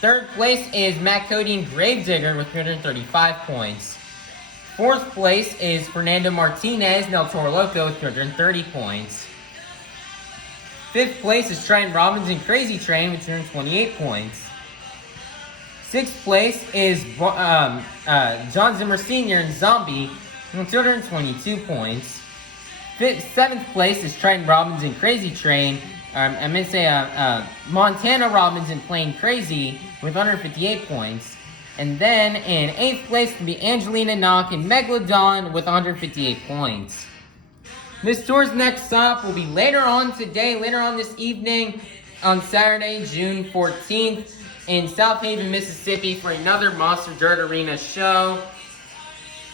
Third place is Matt Cody and Gravedigger with 335 points. Fourth place is Fernando Martinez and Toro Loco with 330 points. Fifth place is Triton, Robbins and Krazy Train with 228 points. Sixth place is Jon Zimmer Sr. and Zombie with 222 points. Seventh place is Triton, Robbins and Krazy Train. I meant to say Montana Robbins and Plain Krazy with 158 points. And then in 8th place will be Angelina, Nock, and Megalodon with 158 points. This tour's next stop will be later on this evening, on Saturday, June 14th, in Southaven, Mississippi for another Monster Dirt Arena show.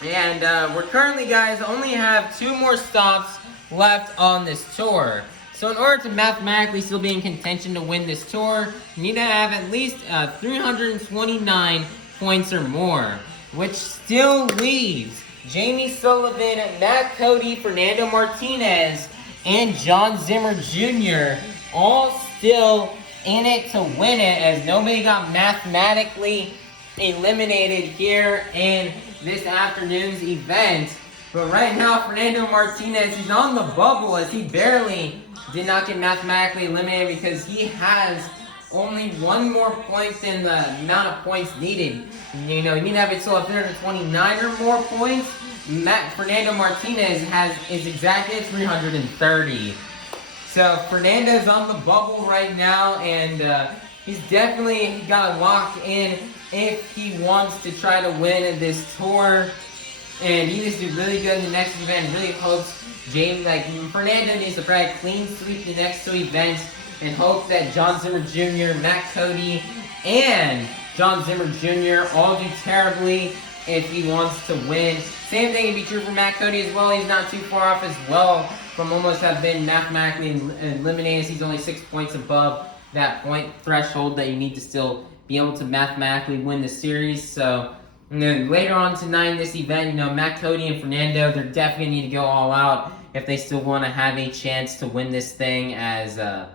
And we're currently, guys, only have 2 more stops left on this tour. So in order to mathematically still be in contention to win this tour, you need to have at least 329 points or more, which still leaves Jamie Sullivan, Matt Cody, Fernando Martinez, and Jon Zimmer Jr. all still in it to win it, as nobody got mathematically eliminated here in this afternoon's event. But right now, Fernando Martinez is on the bubble, as he barely did not get mathematically eliminated because he has only 1 more point than the amount of points needed. You know, you need to have it still 329 or more points. Fernando Martinez is exactly at 330. So Fernando's on the bubble right now, and he's definitely got to lock in if he wants to try to win this tour. And he needs to do really good in the next event. Really hopes Fernando needs to probably clean sweep the next 2 events, and hope that Jon Zimmer Jr., Matt Cody, and Jon Zimmer Jr. all do terribly if he wants to win. Same thing can be true for Matt Cody as well. He's not too far off as well from almost have been mathematically eliminated. He's only 6 points above that point threshold that you need to still be able to mathematically win the series. So, and then later on tonight in this event, Matt Cody and Fernando, they're definitely need to go all out if they still want to have a chance to win this thing, they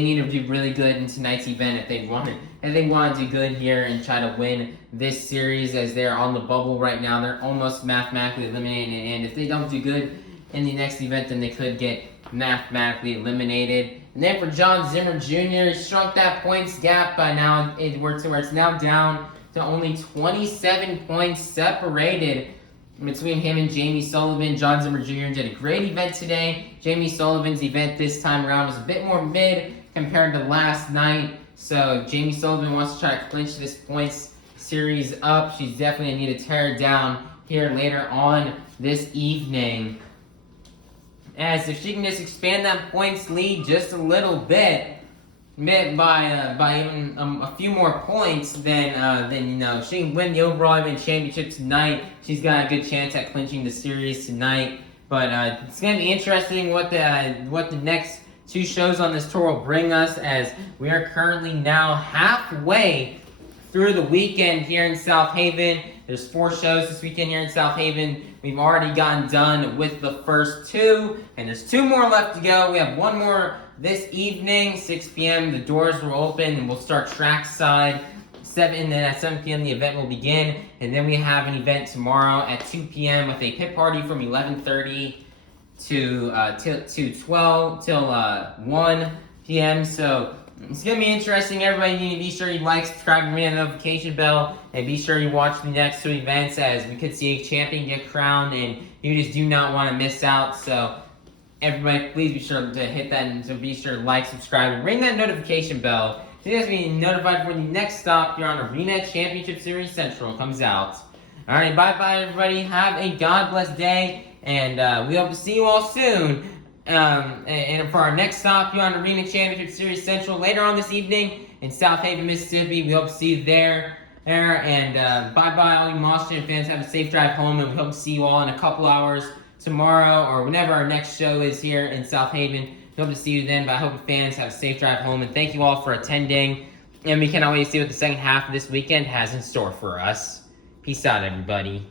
need to do really good in tonight's event if they want to do good here and try to win this series, as they're on the bubble right now. They're almost mathematically eliminated, and if they don't do good in the next event, then they could get mathematically eliminated. And then for Jon Zimmer Jr., he shrunk that points gap by now where it's now down to only 27 points separated between him and Jamie Sullivan. Jon Zimmer Jr. did a great event today. Jamie Sullivan's event this time around was a bit more mid compared to last night. So Jamie Sullivan wants to try to clinch this points series up. She's definitely going to need to tear it down here later on this evening, as if she can just expand that points lead just a little bit, by even a few more points, then she can win the overall event championship tonight. She's got a good chance at clinching the series tonight. But it's gonna be interesting what the next 2 shows on this tour will bring us, as we are currently now halfway through the weekend here in Southaven. There's 4 shows this weekend here in Southaven. We've already gotten done with the first 2, and there's 2 more left to go. We have 1 more this evening, 6 p.m. The doors will open, and we'll start trackside. And then at 7 p.m. the event will begin, and then we have an event tomorrow at 2 p.m. with a pit party from 11:30 to 12 till 1 p.m. So it's gonna be interesting. Everybody need to be sure you like, subscribe, and ring the notification bell, and be sure you watch the next 2 events, as we could see a champion get crowned, and you just do not want to miss out. So everybody, please be sure to hit that, and so be sure to like, subscribe, and ring that notification bell so you guys be notified when the next stop here on Arena Championship Series Central comes out. Alright, bye-bye everybody. Have a God bless day, and we hope to see you all soon. And for our next stop here on Arena Championship Series Central later on this evening in Southaven, Mississippi, we hope to see you there. And bye-bye, all you Moshton fans. Have a safe drive home, and we hope to see you all in a couple hours tomorrow or whenever our next show is here in Southaven. We hope to see you then, but I hope you fans have a safe drive home, and thank you all for attending. And we cannot wait to see what the second half of this weekend has in store for us. Peace out, everybody.